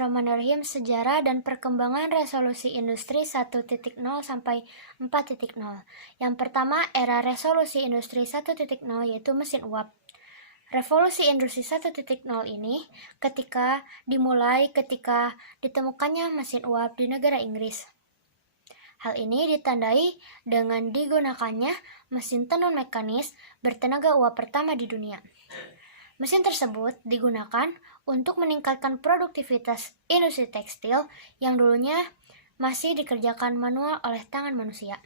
Bismillahirrahmanirrahim. Sejarah dan perkembangan resolusi industri 1.0 sampai 4.0. Yang pertama, era resolusi industri 1.0 yaitu mesin uap. Revolusi industri 1.0 ini dimulai ketika ditemukannya mesin uap di negara Inggris. Hal ini ditandai dengan digunakannya mesin tenun mekanis bertenaga uap pertama di dunia. Mesin tersebut digunakan untuk meningkatkan produktivitas industri tekstil yang dulunya masih dikerjakan manual oleh tangan manusia.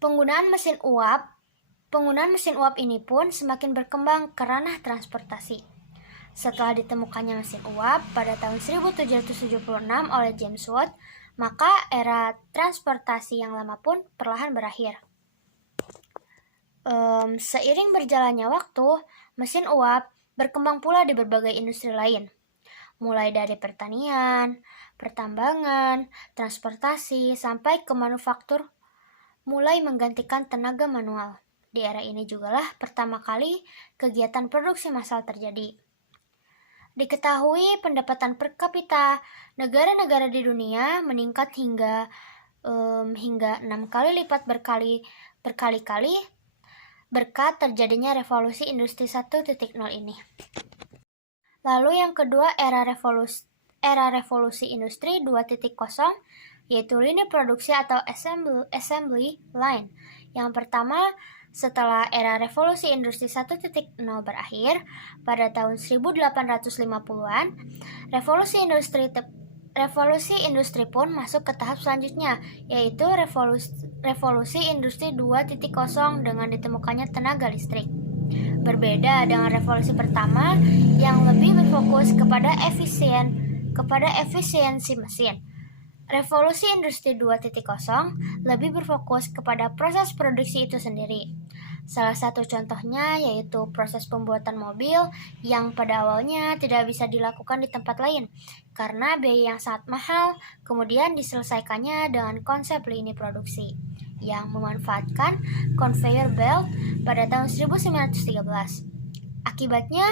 Penggunaan mesin uap ini pun semakin berkembang ke ranah transportasi. Setelah ditemukannya mesin uap pada tahun 1776 oleh James Watt, maka era transportasi yang lama pun perlahan berakhir. Seiring berjalannya waktu, mesin uap berkembang pula di berbagai industri lain, mulai dari pertanian, pertambangan, transportasi, sampai ke manufaktur, mulai menggantikan tenaga manual. Di era ini jugalah pertama kali kegiatan produksi massal terjadi. Diketahui pendapatan per kapita negara-negara di dunia meningkat hingga 6 kali lipat berkali-kali berkat terjadinya revolusi industri 1.0 ini. Lalu yang kedua, era revolusi industri 2.0 yaitu lini produksi atau assembly line. Yang pertama, setelah era revolusi industri 1.0 berakhir pada tahun 1850-an, revolusi industri pun masuk ke tahap selanjutnya, yaitu revolusi industri 2.0 dengan ditemukannya tenaga listrik. Berbeda dengan revolusi pertama yang lebih berfokus kepada efisiensi mesin. Revolusi industri 2.0 lebih berfokus kepada proses produksi itu sendiri. Salah satu contohnya yaitu proses pembuatan mobil yang pada awalnya tidak bisa dilakukan di tempat lain karena biaya yang sangat mahal, kemudian diselesaikannya dengan konsep lini produksi yang memanfaatkan conveyor belt pada tahun 1913. Akibatnya,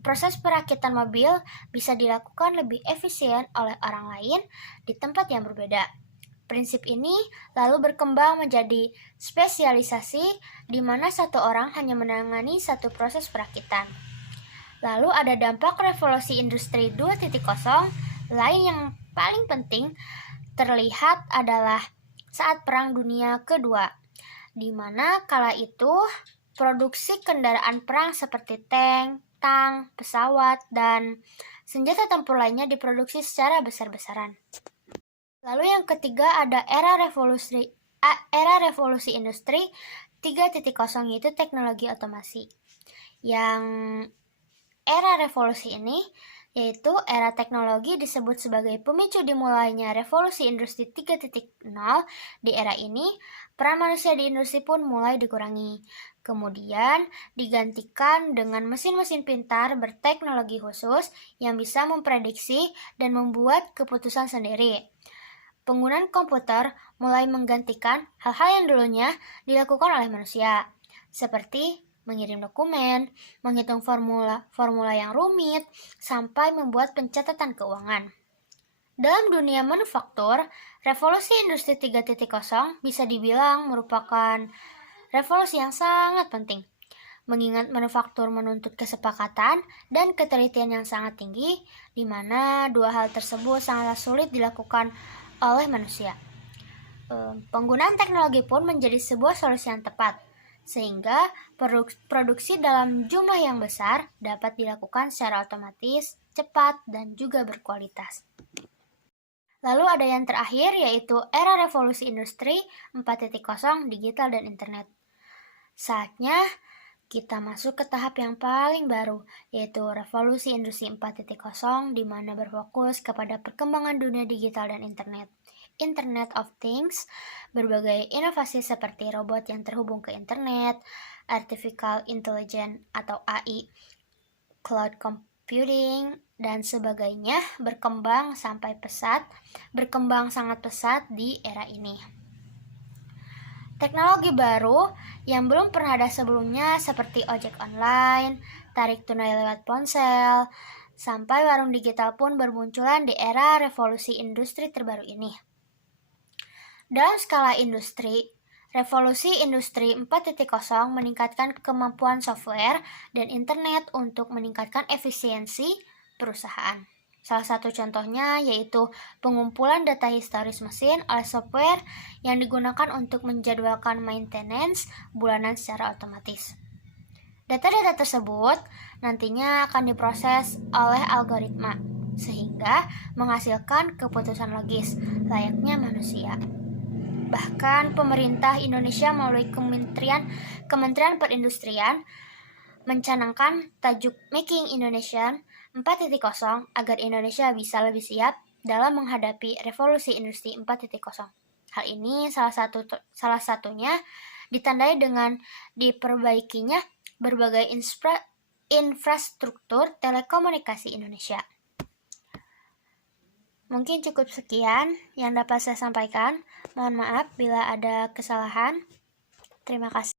proses perakitan mobil bisa dilakukan lebih efisien oleh orang lain di tempat yang berbeda. Prinsip ini lalu berkembang menjadi spesialisasi di mana satu orang hanya menangani satu proses perakitan. Lalu ada dampak revolusi industri 2.0 lain yang paling penting terlihat adalah saat Perang Dunia Kedua, di mana kala itu produksi kendaraan perang seperti tank, pesawat, dan senjata tempur lainnya diproduksi secara besar-besaran. Lalu yang ketiga ada era revolusi industri 3.0 yaitu teknologi otomasi. Yang era revolusi ini yaitu era teknologi disebut sebagai pemicu dimulainya revolusi industri 3.0. Di era ini, peran manusia di industri pun mulai dikurangi. Kemudian digantikan dengan mesin-mesin pintar berteknologi khusus yang bisa memprediksi dan membuat keputusan sendiri. Penggunaan komputer mulai menggantikan hal-hal yang dulunya dilakukan oleh manusia, seperti mengirim dokumen, menghitung formula yang rumit, sampai membuat pencatatan keuangan. Dalam dunia manufaktur, revolusi industri 3.0 bisa dibilang merupakan revolusi yang sangat penting, mengingat manufaktur menuntut kesepakatan dan ketelitian yang sangat tinggi, di mana dua hal tersebut sangat sulit dilakukan oleh manusia. Penggunaan teknologi pun menjadi sebuah solusi yang tepat, sehingga produksi dalam jumlah yang besar dapat dilakukan secara otomatis, cepat, dan juga berkualitas. Lalu ada yang terakhir yaitu era revolusi industri 4.0 digital dan internet. Saatnya kita masuk ke tahap yang paling baru, yaitu revolusi industri 4.0 di mana berfokus kepada perkembangan dunia digital dan internet. Internet of Things, berbagai inovasi seperti robot yang terhubung ke internet, artificial intelligence atau AI, cloud computing, dan sebagainya berkembang sangat pesat di era ini. Teknologi baru yang belum pernah ada sebelumnya seperti ojek online, tarik tunai lewat ponsel, sampai warung digital pun bermunculan di era revolusi industri terbaru ini. Dalam skala industri, revolusi industri 4.0 meningkatkan kemampuan software dan internet untuk meningkatkan efisiensi perusahaan. Salah satu contohnya yaitu pengumpulan data historis mesin oleh software yang digunakan untuk menjadwalkan maintenance bulanan secara otomatis. Data-data tersebut nantinya akan diproses oleh algoritma, sehingga menghasilkan keputusan logis layaknya manusia. Bahkan pemerintah Indonesia melalui Kementerian Perindustrian mencanangkan tajuk Making Indonesia 4.0 agar Indonesia bisa lebih siap dalam menghadapi revolusi industri 4.0. Hal ini salah satunya ditandai dengan diperbaikinya berbagai infrastruktur telekomunikasi Indonesia. Mungkin cukup sekian yang dapat saya sampaikan. Mohon maaf bila ada kesalahan. Terima kasih.